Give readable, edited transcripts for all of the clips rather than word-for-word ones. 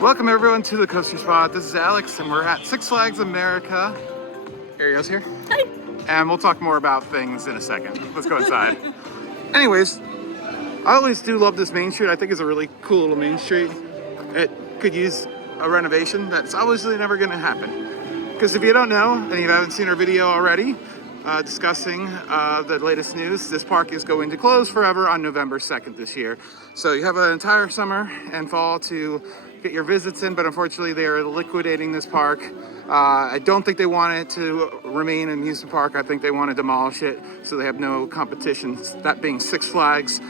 Welcome everyone to the Coaster Spot. This is Alex and we're at Six Flags America. Arielle's here. Hi. And we'll talk more about things in a second. Let's go inside. Anyways, I always do love this main street. I think it's a really cool little main street. It could use a renovation. That's obviously never going to happen. Because if you don't know, and you haven't seen our video already, discussing the latest news, this park is going to close forever on November 2nd this year. So you have an entire summer and fall to get your visits in, but unfortunately they are liquidating this park. I don't think they want it to remain an amusement park. I think they want to demolish it so they have no competition. That being Six Flags,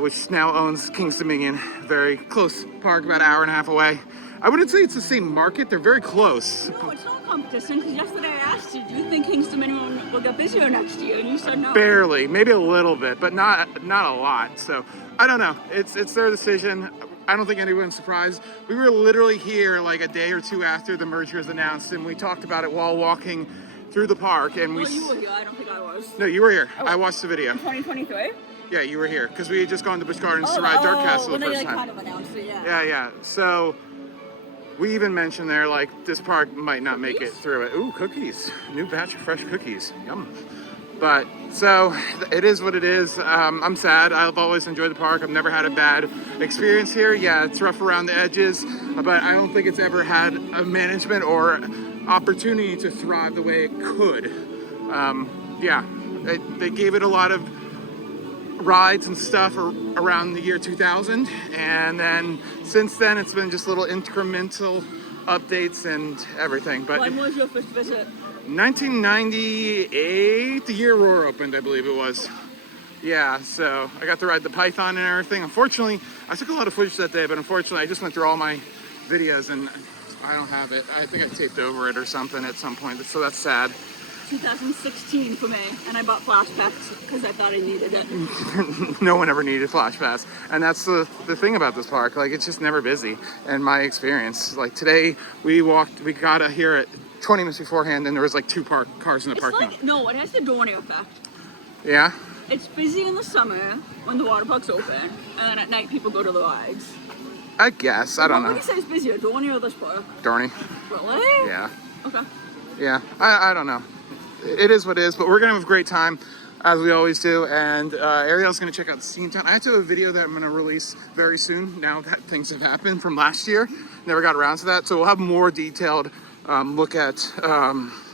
which now owns King's Dominion, very close park, about an hour and a half away. I wouldn't say it's the same market, they're very close. No, it's not competition, because yesterday I asked you, do you think King's Dominion will get busier next year? And you said no. Barely, maybe a little bit, but not a lot. So I don't know, it's their decision. I don't think anyone's surprised. We were literally here like a day or two after the merger was announced, and we talked about it while walking through the park. And well, you were here, I don't think I was. No, you were here. I watched the video. In 2023? Yeah, you were here, because we had just gone to Busch Gardens to ride Dark Castle the first time. Kind of announced it, yeah. Yeah. So we even mentioned there, like, this park might not make it through it. Ooh, cookies. New batch of fresh cookies. Yum. But, so, it is what it is. I'm sad. I've always enjoyed the park. I've never had a bad experience here. Yeah, it's rough around the edges, but I don't think it's ever had a management or opportunity to thrive the way it could. Yeah, they gave it a lot of rides and stuff around the year 2000, and then since then it's been just little incremental updates and everything. But when was your first visit? 1998, the year Roar opened, I believe it was. Yeah, so I got to ride the Python and everything. Unfortunately, I took a lot of footage that day, but unfortunately I just went through all my videos and I don't have it. I think I taped over it or something at some point, so that's sad. 2016 for me, and I bought Flash Pass because I thought I needed it. No one ever needed Flash Pass, and that's the thing about this park. Like, it's just never busy, in my experience. Like, today we got here at 20 minutes beforehand, and there was like two cars in the parking lot. No, it has the Dorney effect. Yeah? It's busy in the summer when the water park's open, and then at night people go to the rides. I guess. I don't know. What would you say is busier, Dorney or this park? Dorney. Really? Yeah. Okay. Yeah, I don't know. It is what it is, but we're gonna have a great time, as we always do, and Arielle's gonna check out Steamtown. I have to have a video that I'm gonna release very soon, now that things have happened from last year. Never got around to that, so we'll have more detailed look at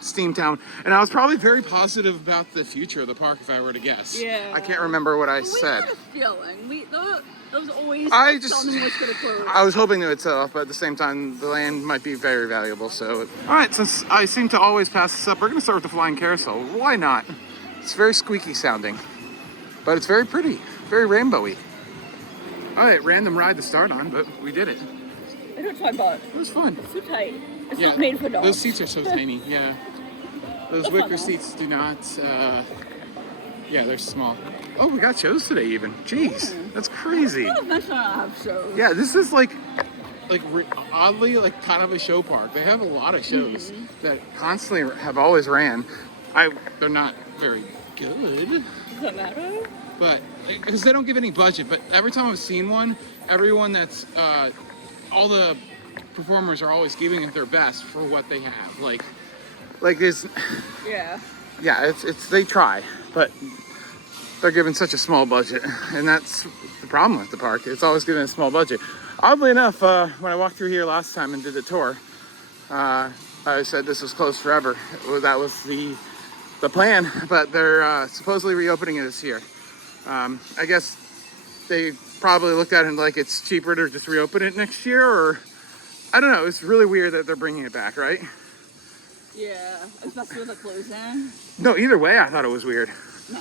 Steamtown. And I was probably very positive about the future of the park, if I were to guess. Yeah. I can't remember what I said. We had a feeling. Those always something was gonna close. I was hoping it would sell off, but at the same time, the land might be very valuable, so. All right, since I seem to always pass this up, we're gonna start with the flying carousel. Why not? It's very squeaky sounding, but it's very pretty, very rainbowy. All right, random ride to start on, but we did it. It hurts my butt. It was fun. It's too tight. It's not made for dogs. Those seats are so tiny, yeah. Those wicker seats do not, yeah, they're small. Oh, we got shows today even. Jeez, that's crazy. It's not to have shows. Yeah, this is like oddly like kind of a show park. They have a lot of shows that constantly have always ran. They're not very good. Does that matter? But because they don't give any budget. But every time I've seen one, everyone that's all the performers are always giving it their best for what they have. Like there's yeah, it's they try, but they're given such a small budget, and that's the problem with the park. It's always given a small budget. Oddly enough, when I walked through here last time and did the tour, I said this was closed forever. That was the plan, but they're supposedly reopening it this year. I guess they probably looked at it like it's cheaper to just reopen it next year, or I don't know. It's really weird that they're bringing it back, right? Yeah, especially with the closing. No, either way, I thought it was weird. No.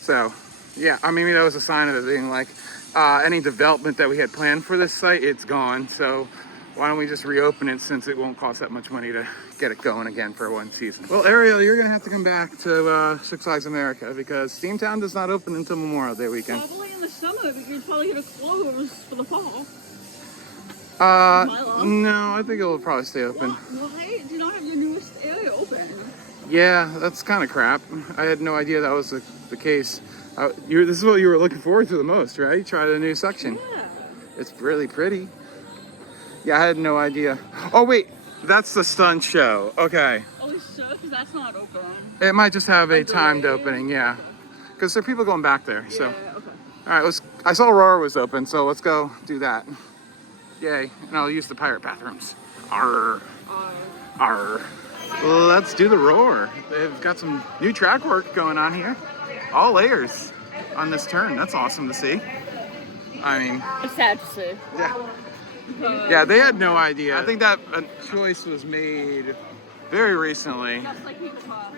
So, yeah, I mean, that was a sign of it being like, any development that we had planned for this site, it's gone. So why don't we just reopen it, since it won't cost that much money to get it going again for one season. Well, Arielle, you're gonna have to come back to Six Flags America, because Steamtown does not open until Memorial Day weekend. Probably in the summer, but you're probably gonna close for the fall. No, I think it will probably stay open. Why do you not have your newest area open? Yeah, that's kind of crap. I had no idea that was the case. This is what you were looking forward to the most, right? Try the new section. Yeah. It's really pretty. Yeah, I had no idea. Oh wait, that's the stunt show. Okay. Oh, it's so, because that's not open. It might just have a Like timed delayed? opening, yeah. Because there are people going back there, so. Yeah, okay. All right, I saw Aurora was open, so let's go do that. Yay, and I'll use the pirate bathrooms. Arr, arr. Let's do the roar. They've got some new track work going on here. All layers on this turn. That's awesome to see. I mean, It's sad to see. yeah. Yeah, they had no idea. I think that choice was made very recently. Just like people thought.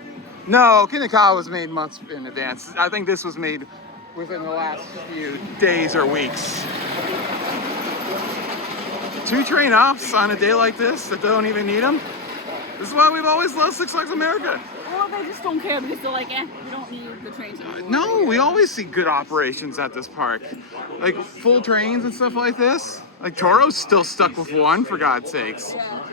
No, Kinakawa was made months in advance. I think this was made within the last few days or weeks. 2 train offs on a day like this that don't even need them. This is why we've always loved Six Flags America. Well, they just don't care because they're like, we don't need the trains anymore. No, we always see good operations at this park. Like full trains and stuff like this. Like Toro's still stuck with one, for God's sakes. Yeah.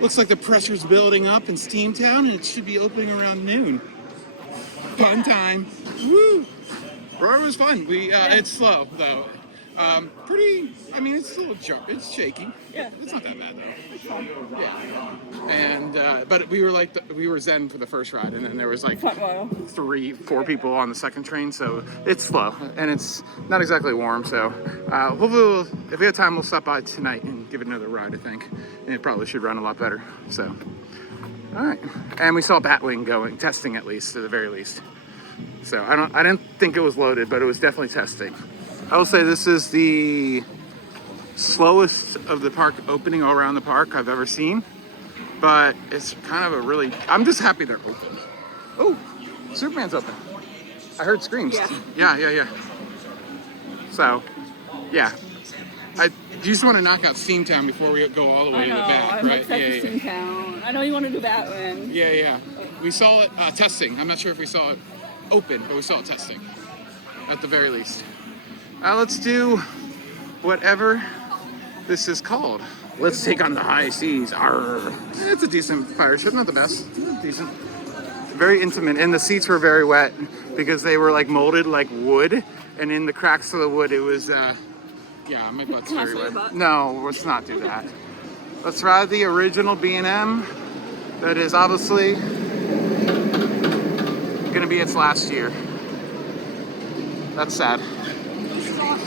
Looks like the pressure's building up in Steamtown and it should be opening around noon. Fun time. Woo! Roar was fun. It's slow though. Pretty, I mean, it's a little it's shaky. Yeah. It's not that bad though. Yeah. And, but we were zen for the first ride and then there was like Front row. 3-4 people on the second train, so it's slow and it's not exactly warm. So hopefully if we have time, we'll stop by tonight and give it another ride, I think. And it probably should run a lot better. So, all right. And we saw Batwing testing at least, at the very least. So I didn't think it was loaded, but it was definitely testing. I will say this is the slowest of the park opening all around the park I've ever seen. But it's kind of I'm just happy they're open. Oh, Superman's open. I heard screams. Yeah. So, yeah. You just want to knock out Steamtown before we go all the way to the back, I'm right? upset for Steamtown. I know you want to do Batwing. Yeah. We saw it testing. I'm not sure if we saw it open, but we saw it testing at the very least. Let's do whatever this is called. Let's take on the high seas. Arr. It's a decent pirate ship, not the best. Decent. Very intimate, and the seats were very wet because they were like molded like wood, and in the cracks of the wood, it was. Yeah, my butt's very wet. No, let's not do that. Let's ride the original B&M. That is obviously gonna be its last year. That's sad. This is also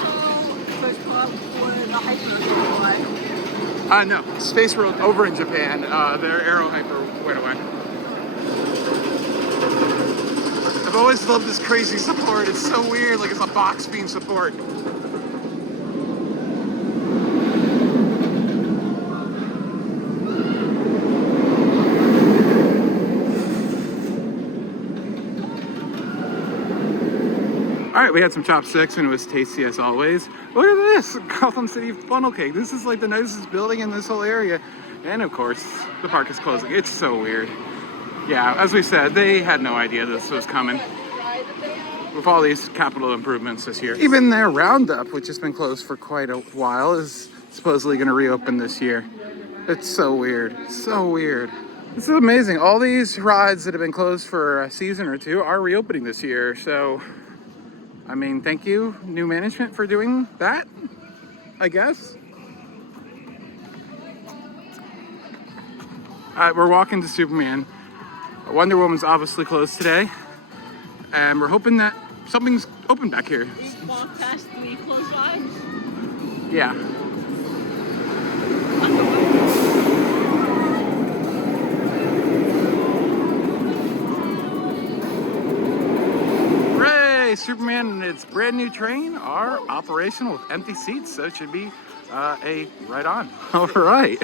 the first club for the Hyper. No, Space World over in Japan. Their Aero Hyper went away. I've always loved this crazy support. It's so weird, like it's a box beam support. All right, we had some chopsticks and it was tasty as always. Look at this, Gotham City funnel cake. This is like the nicest building in this whole area. And of course, the park is closing. It's so weird. Yeah, as we said, they had no idea this was coming with all these capital improvements this year. Even their Roundup, which has been closed for quite a while, is supposedly gonna reopen this year. It's so weird, so weird. This is amazing. All these rides that have been closed for a season or two are reopening this year, so I mean, thank you, new management, for doing that, I guess. We're walking to Superman. Wonder Woman's obviously closed today. And we're hoping that something's open back here. We walked past 3 closed rides. Yeah. Superman and its brand new train are operational with empty seats, so it should be a right on. All right.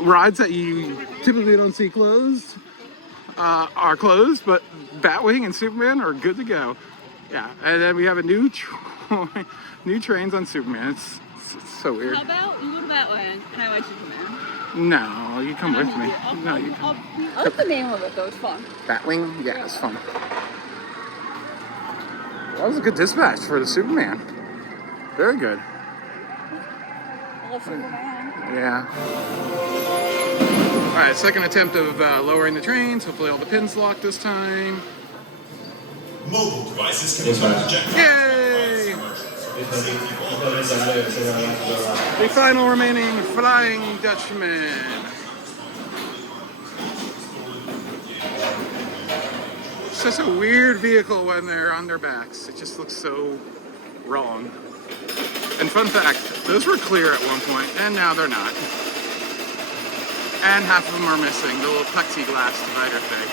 Rides that you typically don't see closed are closed, but Batwing and Superman are good to go. Yeah, and then we have a new trains on Superman. It's so weird. How about you go to Batwing and I ride Superman? No, well, you come with me. No, you I come. like the name of it though. It's fun. Batwing? Yeah, it's fun. That was a good dispatch for the Superman. Very good. I love Superman. Yeah. All right, second attempt of lowering the trains. Hopefully all the pins lock this time. Mobile devices can be projected. Yay! The final remaining Flying Dutchman. It's just a weird vehicle when they're on their backs. It just looks so wrong. And fun fact, those were clear at one point, and now they're not. And half of them are missing, the little plexiglass divider thing.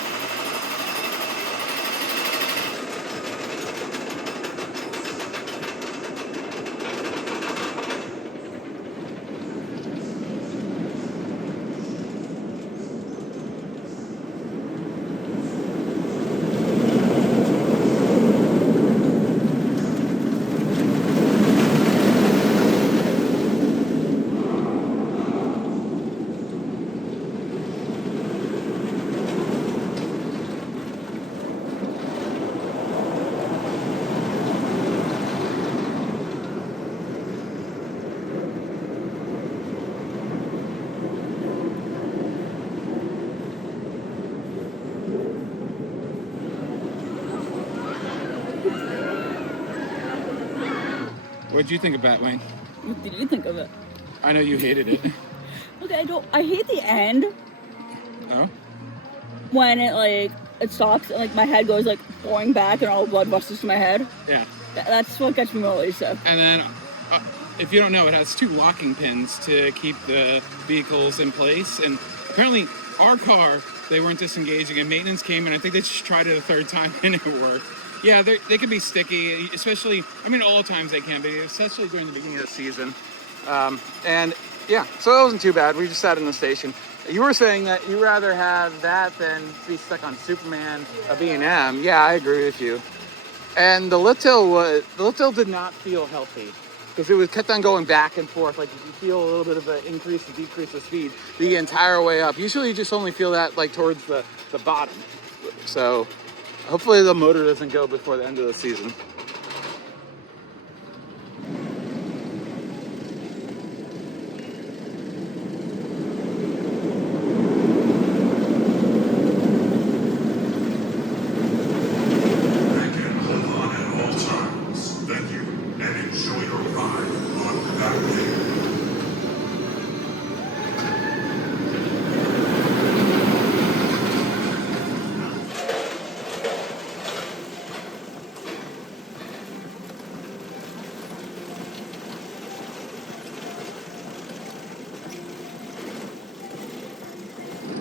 What did you think of Batwing? What did you think of it? I know you hated it. Okay, I hate the end Oh? when it stops and my head goes pouring back and all the blood rushes to my head. Yeah. That's what gets me really sick. And then, if you don't know, it has 2 locking pins to keep the vehicles in place. And apparently, our car, they weren't disengaging, and maintenance came, and I think they just tried it a 3rd time, and it worked. Yeah, they can be sticky, especially, all the times they can be, especially during the beginning of the season. And yeah, so it wasn't too bad. We just sat in the station. You were saying that you rather have that than be stuck on Superman, a B&M. Yeah, I agree with you. And the lift hill did not feel healthy because it was kept on going back and forth. Like you feel a little bit of an increase and decrease of speed the entire way up. Usually you just only feel that towards the bottom. So hopefully the motor doesn't go before the end of the season.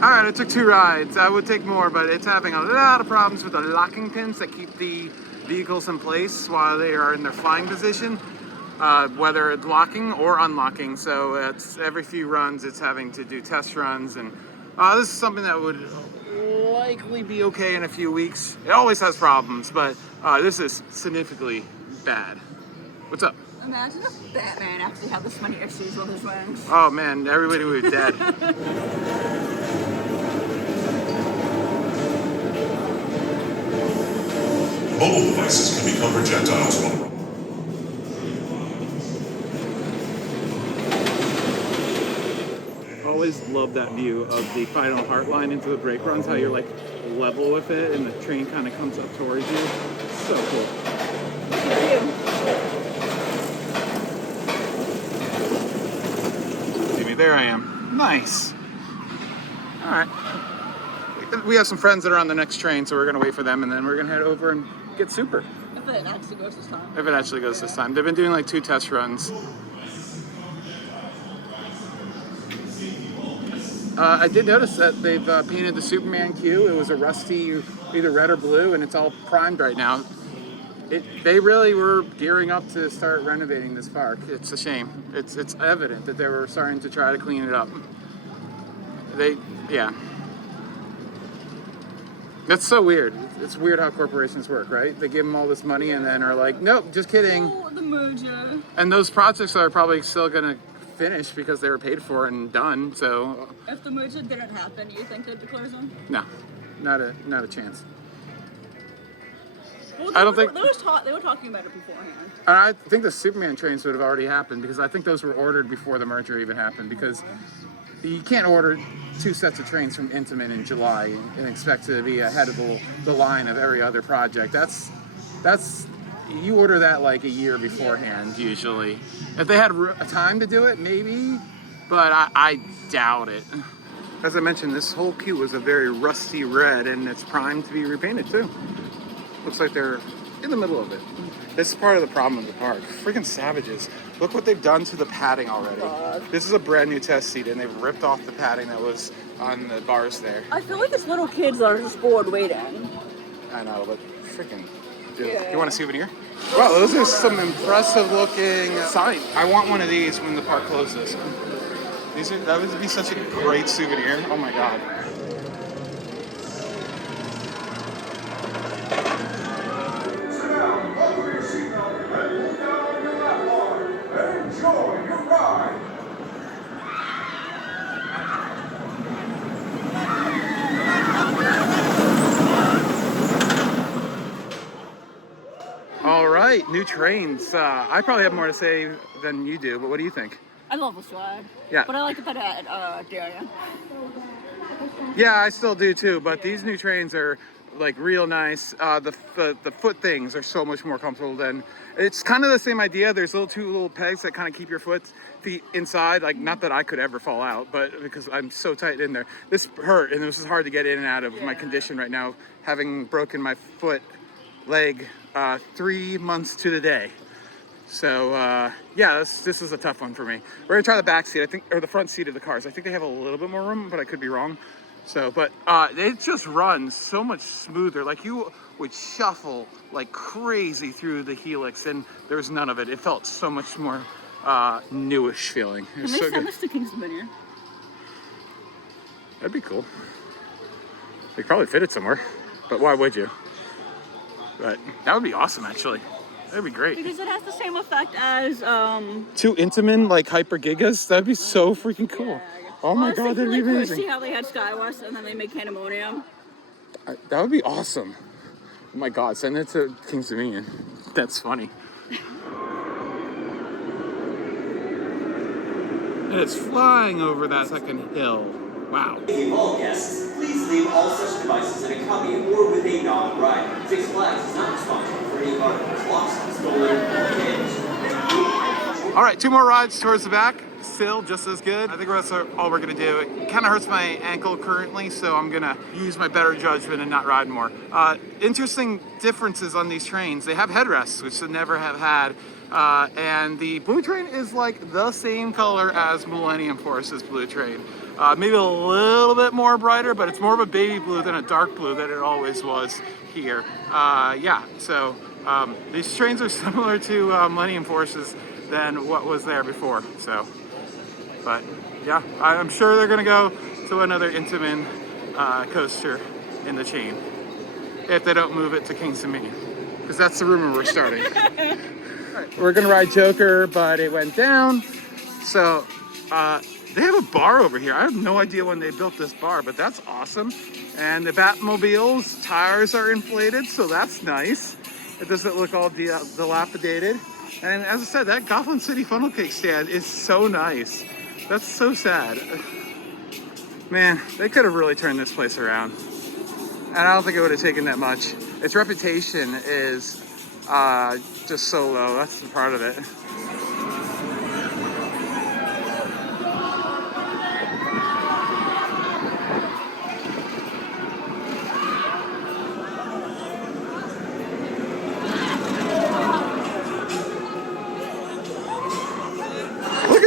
All right, it took 2 rides. I would take more, but it's having a lot of problems with the locking pins that keep the vehicles in place while they are in their flying position, whether it's locking or unlocking. So it's every few runs, it's having to do test runs, and this is something that would likely be okay in a few weeks. It always has problems, but this is significantly bad. What's up? Imagine if Batman actually had this many issues with his wings. Oh man, everybody would be dead. Mobile devices can become projectiles while Always love that view of the final heart line into the brake runs, how you're level with it and the train kind of comes up towards you. So cool. See, there I am. Nice. All right. We have some friends that are on the next train, so we're going to wait for them, and then we're going to head over and get Super. If it actually goes this time. If it actually goes this time. They've been doing 2 test runs. I did notice that they've painted the Superman queue. It was a rusty, either red or blue, and it's all primed right now. They really were gearing up to start renovating this park. It's a shame. It's evident that they were starting to try to clean it up. Yeah. That's so weird. It's weird how corporations work, right? They give them all this money and then are like, nope, just kidding. Oh, the merger. And those projects are probably still going to finished because they were paid for and done. So If the merger didn't happen, you think they'd be closing? no, not a chance. Well, I don't think. they were talking about it beforehand. And I think the Superman trains would have already happened because I think those were ordered before the merger even happened, because you can't order 2 sets of trains from Intamin in July and expect to be ahead of the line of every other project. That's you order that like a year beforehand usually. If they had a time to do it, maybe, but I doubt it. As I mentioned, this whole queue was a very rusty red, and it's primed to be repainted too. Looks like they're in the middle of it. This is part of the problem of the park. Freaking savages. Look what they've done to the padding already. This is a brand new test seat, and they've ripped off the padding that was on the bars there. I feel like it's little kids that are just bored waiting. I know, but freaking dude. Yeah. You want a souvenir? Wow, those are some impressive looking signs. I want one of these when the park closes. That would be such a great souvenir. Oh my god. All right, new trains. I probably have more to say than you do, but what do you think? I love this ride. Yeah. But I like it better at Darien. Yeah, I still do too, but these new trains are like real nice. The foot things are so much more comfortable than, it's kind of the same idea. There's two little pegs that kind of keep your feet inside. Like, not that I could ever fall out, but because I'm so tight in there. This hurt, and this is hard to get in and out of my condition right now, having broken my leg 3 months to the day. So yeah, this is a tough one for me. We're gonna try the back seat, I think, or the front seat of the cars. I think they have a little bit more room, but I could be wrong. So, but it just runs so much smoother. Like, you would shuffle like crazy through the helix, and there was none of it. It felt so much more newish feeling. Can they send us to Kingston here? That'd be cool. They could probably fit it somewhere, but why would you? But that would be awesome, actually. That'd be great. Because it has the same effect as 2 Intamin like hyper gigas. That'd be so freaking cool. Yeah, oh my god, that'd be amazing. See how they had Skywest and then they make Pandemonium? That would be awesome. Oh my god, send it to King's Dominion. That's funny. And it's flying over that second hill. Wow. All guests, please leave all such devices in a cubby or with a non-ride. Six Flags is not responsible for any articles lost, stolen, or damaged. All right, 2 more rides towards the back. Still just as good. I think that's all we're gonna do. It kind of hurts my ankle currently, so I'm gonna use my better judgment and not ride more. Interesting differences on these trains. They have headrests, which they never have had. And the blue train is like the same color as Millennium Force's blue train. Maybe a little bit more brighter, but it's more of a baby blue than a dark blue that it always was here. Yeah, so these trains are similar to Millennium Force's than what was there before. So, but yeah, I'm sure they're gonna go to another Intamin coaster in the chain if they don't move it to King's Dominion, because that's the rumor we're starting. Right, we're gonna ride Joker, but it went down. So they have a bar over here. I have no idea when they built this bar, but that's awesome. And the Batmobile's tires are inflated, so that's nice. It doesn't look all dilapidated. And as I said, that Gotham City funnel cake stand is so nice. That's so sad. Man, they could have really turned this place around. And I don't think it would have taken that much. Its reputation is just so low. That's the part of it.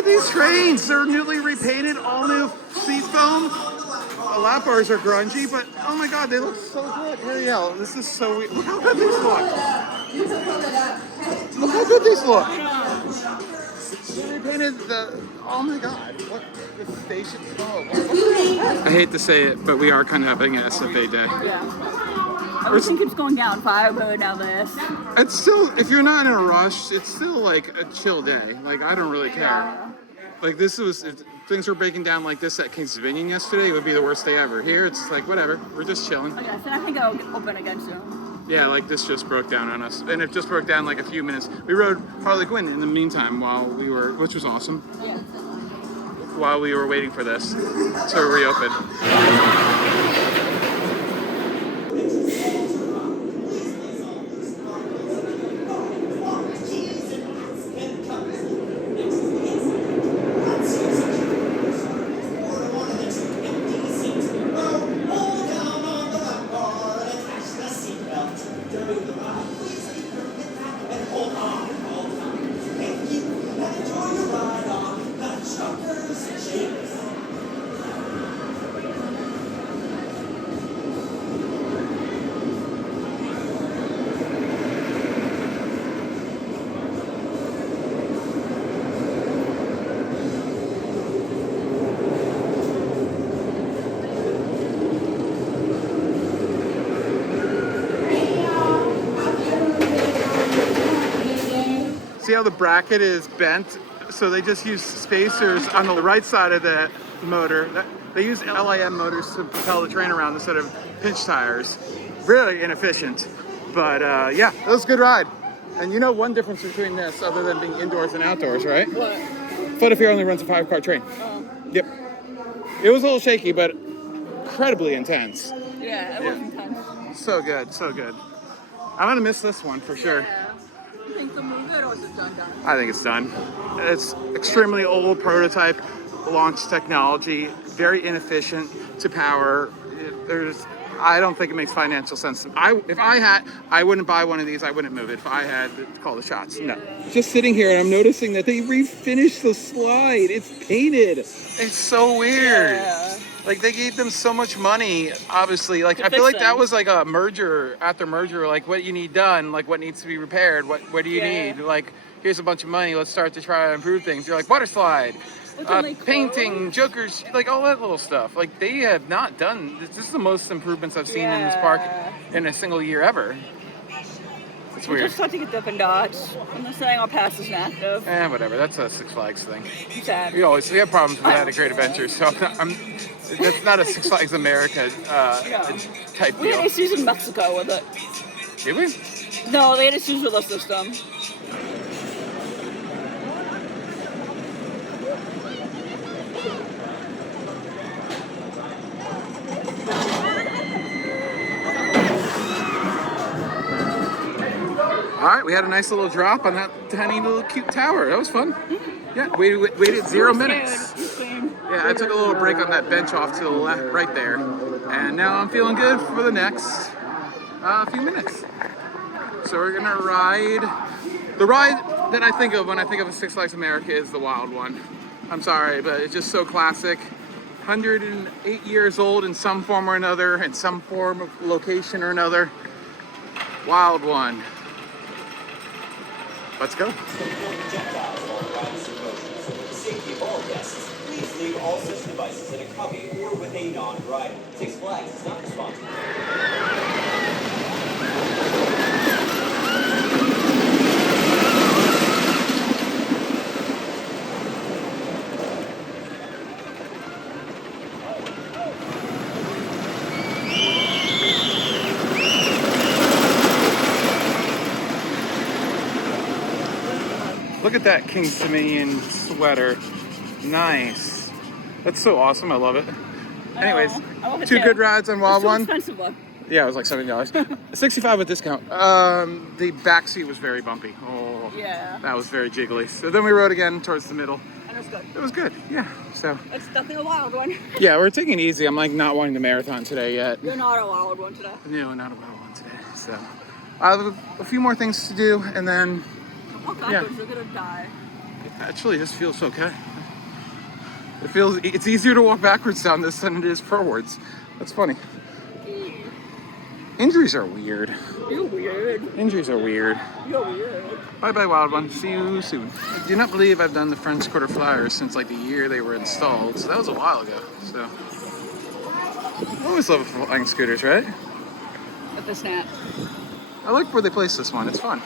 These trains, they're newly repainted, all new seat foam. The lap bars are grungy, but oh my god, they look so good. Arielle, this is so weird. Look how good these look. Look how good these look. They repainted oh my god, what the station, I hate to say it, but we are kind of having an SFA day. Yeah. Everything keeps going down. Firebird, now this. It's still, if you're not in a rush, it's still like a chill day. Like, I don't really care. Like this was, if things were breaking down like this at King's Dominion yesterday, it would be the worst day ever. Here, it's like, whatever, we're just chilling. Okay, so I think it'll open again soon. Yeah, like this just broke down on us. And it just broke down like a few minutes. We rode Harley Quinn in the meantime while we were, which was awesome, Yeah. while we were waiting for this to reopen. See how the bracket is bent? So they just use spacers on the right side of the motor. They use LIM motors to propel the train around instead of pinch tires. Really inefficient. But yeah, it was a good ride. And you know one difference between this, other than being indoors and outdoors, right? What? Photo Fear only runs a 5-car train. Oh. Yep. It was a little shaky, but incredibly intense. Yeah, it was intense. So good, so good. I'm gonna miss this one for sure. Yeah. You think they'll move it or is it done? I think it's done. It's extremely old prototype launch technology, very inefficient to power. I don't think it makes financial sense. I wouldn't buy one of these. I wouldn't move it if I had to call the shots. No. Just sitting here and I'm noticing that they refinished the slide. It's painted. It's so weird. Yeah. Like they gave them so much money, obviously. Like I feel fix like that things. was like a merger after merger, like what you need done, like what needs to be repaired, what do you Yeah. need? Like here's a bunch of money, let's start to try to improve things. You're like water slide, painting, jokers, like all that little stuff. Like they have not done this is the most improvements I've seen in this park in a single year ever. It's We weird. just have to get Dip and Dodge. I'm just saying I'll pass this inactive. Whatever. That's a Six Flags thing. Sad. We have problems with that at Great Adventures, so that's not a Six Flags America type We had deal. issues in Mexico with it. Did we? No, they had issues with the system. All right, we had a nice little drop on that tiny little cute tower. That was fun. Yeah, waited 0 minutes. Yeah, I took a little break on that bench off to the left, right there, and now I'm feeling good for the next few minutes. So we're gonna ride. The ride that I think of when I think of a Six Flags America is the Wild One. I'm sorry, but it's just so classic. 108 years old in some form or another, in some form of location or another. Wild One. Let's go. Safety of all guests, please leave all such devices in a cubby or with a non-rider. Six Flags is not responsible. Look at that King's Dominion sweater. Nice. That's so awesome. I love it. Anyways, I love it two too. good rides on Wild It's so One. expensive one. Yeah, it was like $70. 65 with discount. The back seat was very bumpy. Oh, Yeah. that was very jiggly. So then we rode again towards the middle. And it's good. It was good. Yeah. So It's definitely a wild one. yeah, we're taking it easy. I'm like not wanting the marathon today yet. You're not a wild one today. No, not a Wild One today. So I have a few more things to do, and then Walk Yeah. backwards, you're gonna die. it actually just feels okay. It's easier to walk backwards down this than it is forwards. That's funny. Injuries are weird. You're weird. Injuries are weird. You're weird. Bye bye, Wild One. See you soon. I do not believe I've done the French Quarter Flyers since like the year they were installed. So that was a while ago. So I always love flying scooters, right? With the snap. I like where they placed this one. It's fun.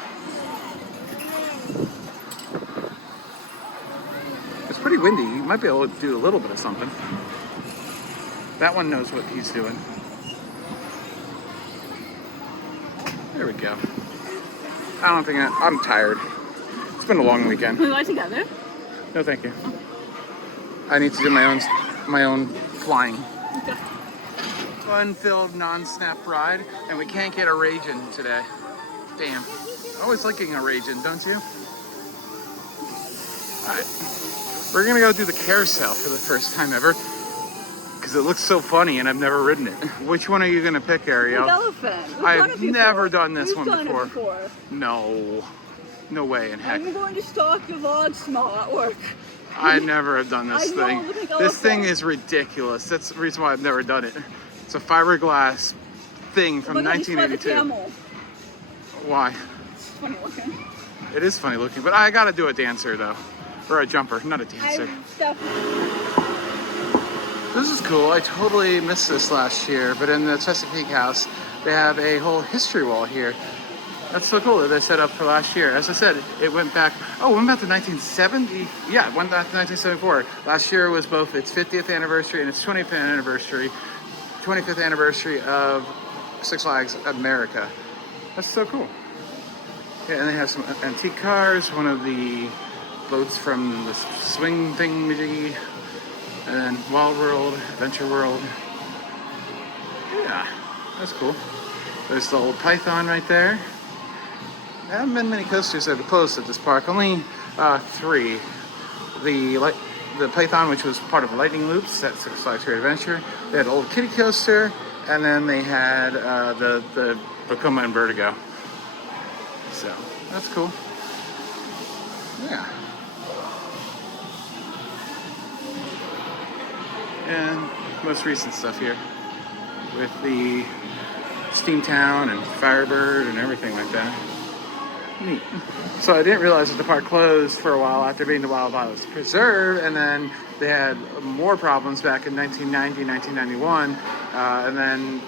It's pretty pretty windy. You might be able to do a little bit of something. That one knows what he's doing. There we go. I don't think I'm tired. It's been a long weekend. We go together? No, thank you. I need to do my own flying. Okay. Fun-filled non-snap ride, and we can't get a Ragin today. Damn. I always like getting a Ragin, don't you? Alright. We're gonna go do the carousel for the first time ever, because it looks so funny and I've never ridden it. Which one are you gonna pick, Arielle? The elephant. I've never done this one We've before. done it before. No. No way in heck. I'm going to stalk your vlog small at work. I never have done this I know, thing. look like This thing elephant. is ridiculous. That's the reason why I've never done it. It's a fiberglass thing from Look at this by the 1982. camel. Why? It's funny looking. It is funny looking, but I gotta do a dancer though. Or a jumper, not a dancer. This is cool. I totally missed this last year, but in the Chesapeake house, they have a whole history wall here. That's so cool that they set up for last year. As I said, it went back, it went back to 1970. Yeah, it went back to 1974. Last year was both its 50th anniversary and its 25th anniversary of Six Flags America. That's so cool. Yeah, and they have some antique cars, one of the boats from the swing thingamajiggy, and then Wild World, Adventure World. Yeah, that's cool. There's the old Python right there. There haven't been many coasters that have closed at this park. Only 3. The Python, which was part of Lightning Loops at Six Flags Great Adventure. They had Old Kitty Coaster, and then they had the Vekoma and Vertigo. So that's cool. Yeah. And most recent stuff here with the Steamtown and Firebird and everything like that. Neat. So I didn't realize that the park closed for a while after being the Wildlife Preserve, and then they had more problems back in 1990, 1991, and then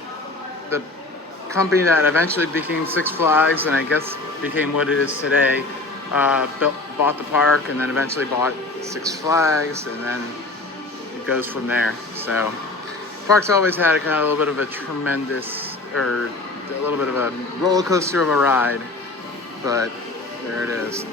the company that eventually became Six Flags, and I guess became what it is today, bought the park, and then eventually bought Six Flags, and then it goes from there. So the park's always had a kind of a little bit of a a little bit of a roller coaster of a ride. But there it is.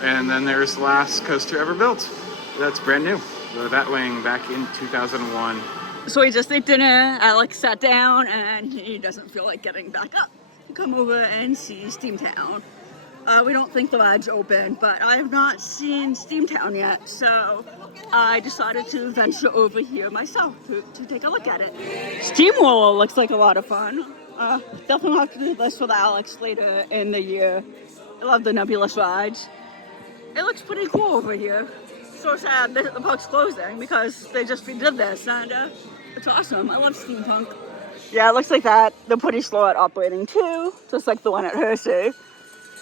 And then there's the last coaster ever built. That's brand new. The Batwing back in 2001. So we just ate dinner, Alex sat down, and he doesn't feel like getting back up. Come over and see Steamtown. We don't think the ride's open, but I have not seen Steamtown yet, so I decided to venture over here myself to take a look at it. Steamroller looks like a lot of fun. Definitely have to do this with Alex later in the year. I love the nebulous rides. It looks pretty cool over here. So sad that the park's closing because they just redid this, and it's awesome. I love steampunk. Yeah, it looks like that. They're pretty slow at operating too, just like the one at Hershey.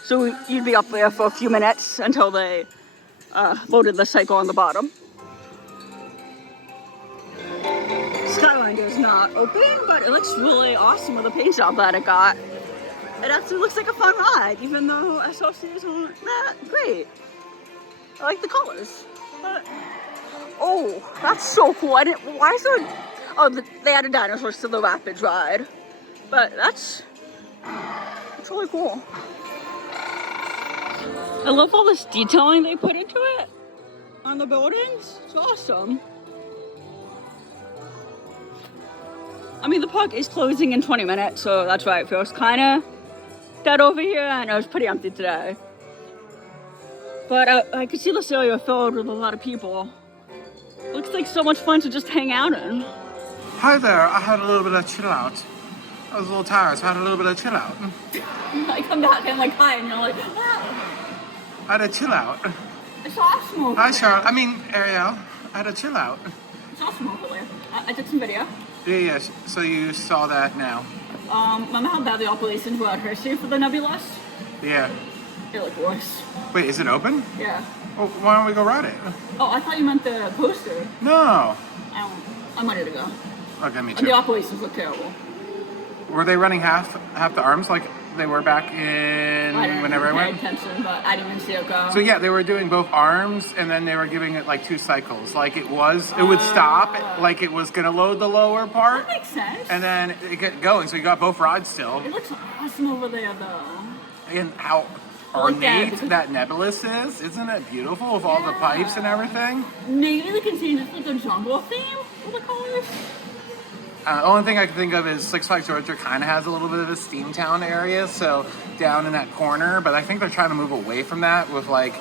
So you'd be up there for a few minutes until they loaded the cycle on the bottom. Skylander is not open, but it looks really awesome with the paint job that it got. It actually looks like a fun ride, even though SLCs aren't that great. I like the colors. But, oh, that's so cool. Why is there... Oh, they added dinosaurs to the Rapids ride. But that's really cool. I love all this detailing they put into it on the buildings. It's awesome. I mean, the park is closing in 20 minutes, so that's why it feels kind of dead over here, and it was pretty empty today. But I could see this area filled with a lot of people. Looks like so much fun to just hang out in. Hi there, I had a little bit of chill out. I was a little tired, so I had a little bit of chill out. I come back and like, hi, and you're like, ah. I had a chill out. It's awesome over Hi, there. Charlotte. Arielle. I had a chill out. It's awesome over there. I took some video. Yeah, so you saw that now. Remember how bad the operations were at Hershey for the Nebulous? Yeah. They're like worse. Wait, is it open? Yeah. Well, why don't we go ride it? Oh, I thought you meant the poster. No. I'm ready to go. Okay, me And the too. operations look terrible. Were they running half the arms like they were back in I didn't whenever I pay went. attention, but I didn't even see it go. So yeah, they were doing both arms, and then they were giving it like 2 cycles. Like it would stop, like it was gonna load the lower part, That makes sense. and then it get going. So you got both rides still. It looks awesome over there, though. And how like that, ornate because- that nebulous is. Isn't it beautiful with all the pipes and everything? Maybe they can change it to like a jungle theme with the colors. Only thing I can think of is Six Flags Georgia kind of has a little bit of a Steamtown area, so down in that corner. But I think they're trying to move away from that with like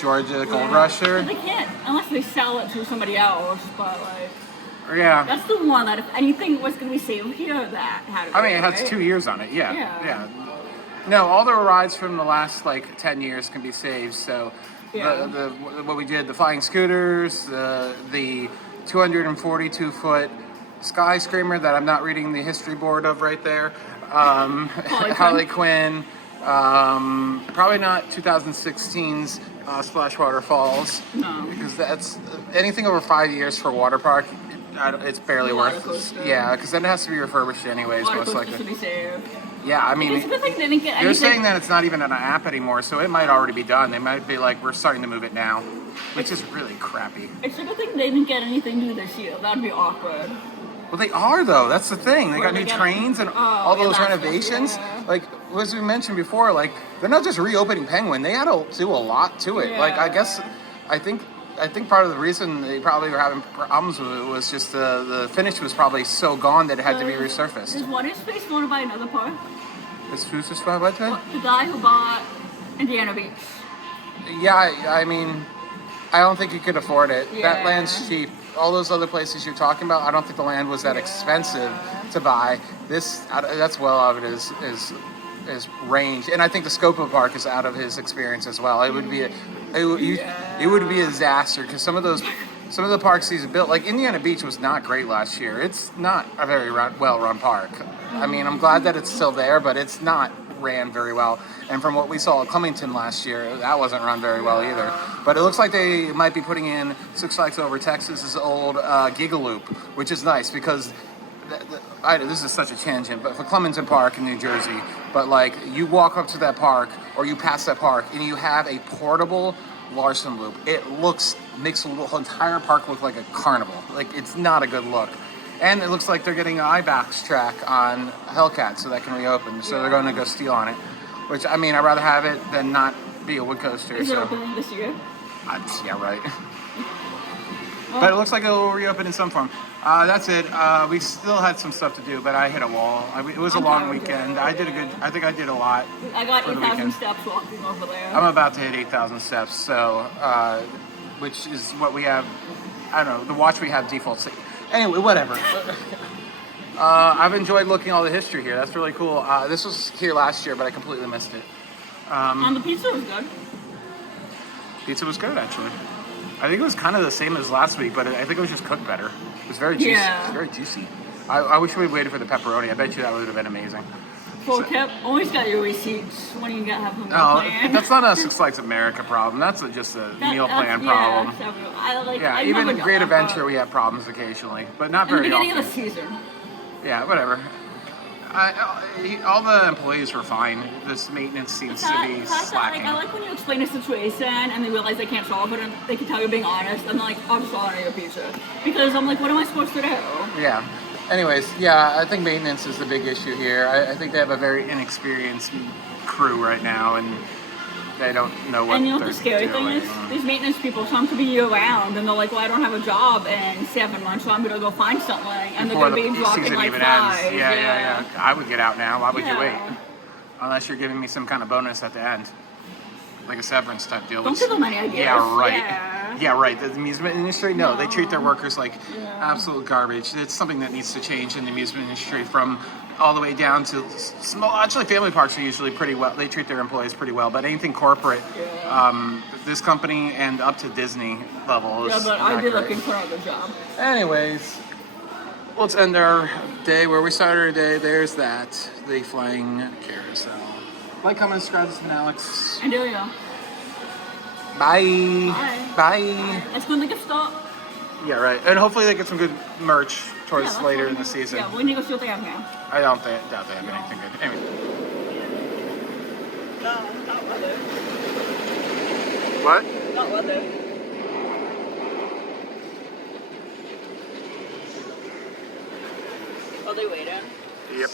Georgia Gold Rusher. But they can't unless they sell it to somebody else. But like, Yeah. that's the one that if anything was going to be saved here, that had to I be, mean, it has right? 2 years on it. Yeah. Yeah. No, all the rides from the last like 10 years can be saved. So Yeah. what we did, the flying scooters, the 242-foot skyscraper that I'm not reading the history board of right there. Harley Quinn. Probably not 2016's Splash Waterfalls. No. Because that's anything over 5 years for a water park. It's barely Water worth. coaster. Yeah, because then it has to be refurbished anyways, Water most coasters likely. should be saved. Yeah, I mean, It's a good thing they didn't get they're anything. saying that it's not even an app anymore, so it might already be done. They might be like, we're starting to move it now, which is really crappy. It's a good thing they didn't get anything new this year. That would be awkward. Well, they are though. That's the thing. They Where got they new get- trains and Oh, all yeah, those that's- renovations. yeah. Like as we mentioned before, like they're not just reopening Penguin. They had to do a lot to it. Like I think part of the reason they probably were having problems with it was just the finish was probably so gone that it had to be resurfaced. Does What Is Space want to buy another park? Who's this guy? What? The guy who bought Indiana Beach. Yeah, I mean, I don't think you could afford it. That Yeah. land's cheap. All those other places you're talking about, I don't think the land was that expensive to buy. That's well out of his range, and I think the scope of the park is out of his experience as well. It would be it would be a disaster because some of the parks he's built, like Indiana Beach, was not great last year. It's not a very well-run park. I mean, I'm glad that it's still there, but it's not ran very well. And from what we saw at Cummington last year, that wasn't run very well either. But it looks like they might be putting in Six Flags Over Texas's old Gigaloop, which is nice because this is such a tangent, but for Clementon Park in New Jersey, but like you walk up to that park or you pass that park and you have a portable Larson loop. It makes the whole entire park look like a carnival. Like it's not a good look. And it looks like they're getting an IBAX track on Hellcat so that can reopen. So they're going to go steel on it. Which, I mean, I'd rather have it than not be a wood coaster. Is it So, opening this year? yeah, right. But it looks like it'll reopen in some form. That's it. We still had some stuff to do, but I hit a wall. It was a I'm long tired, weekend. too. I think I did a lot. I got For the 8,000 weekend. steps walking over there. I'm about to hit 8,000 steps, so, which is what we have. I don't know, the watch we have defaults. Anyway, whatever. I've enjoyed looking at all the history here. That's really cool. This was here last year, but I completely missed it. And the pizza was good. Pizza was good, actually. I think it was kind of the same as last week, but I think it was just cooked better. It was very juicy. Yeah. It was very juicy. I wish we waited for the pepperoni. I bet you that would have been amazing. Pro tip, always got your receipts when you have them No, plan. that's not a Six Flags America problem. That's just a meal plan problem. Yeah, even in Great Adventure we have problems occasionally, but not in the very beginning often. of the season. Yeah, whatever. All the employees were fine. This maintenance seems to be slacking. I like when you explain a situation and they realize they can't solve it and they can tell you're being honest and they're like, I'll just order your pizza. Because I'm like, what am I supposed to do? Yeah. Anyways, yeah, I think maintenance is the big issue here. I think they have a very inexperienced crew right now, and they don't know what And you know they're what the scary doing. thing is? These maintenance people, some could be year-round and they're like, well, I don't have a job in 7 months, so I'm going to go find something. And Before they're going to be dropping season like even flies. ends. Yeah. I would get out now. Why would you wait? Yeah. Unless you're giving me some kind of bonus at the end. Like a severance type deal. Don't give them any ideas. Yeah, right. Yeah. Yeah, right. The amusement industry, no, they treat their workers like absolute garbage. It's something that needs to change in the amusement industry from all the way down to small. Actually, family parks are usually pretty well. They treat their employees pretty well, but anything corporate, this company and up to Disney level is Yeah, but not I'd be great. looking for another job. Anyways, let's end our day where we started our day. There's that, the flying carousel. Like, comment, subscribe, this has been Alex. And there you go. Bye. Bye. Let's go to the gift store. Yeah, right. And hopefully they get some good merch towards Yeah, that's later what in the we- season. Yeah, we need to go see what they have now. I doubt they have anything good. Anyway. No, not weather. What? Not weather. Are they waiting? Yep.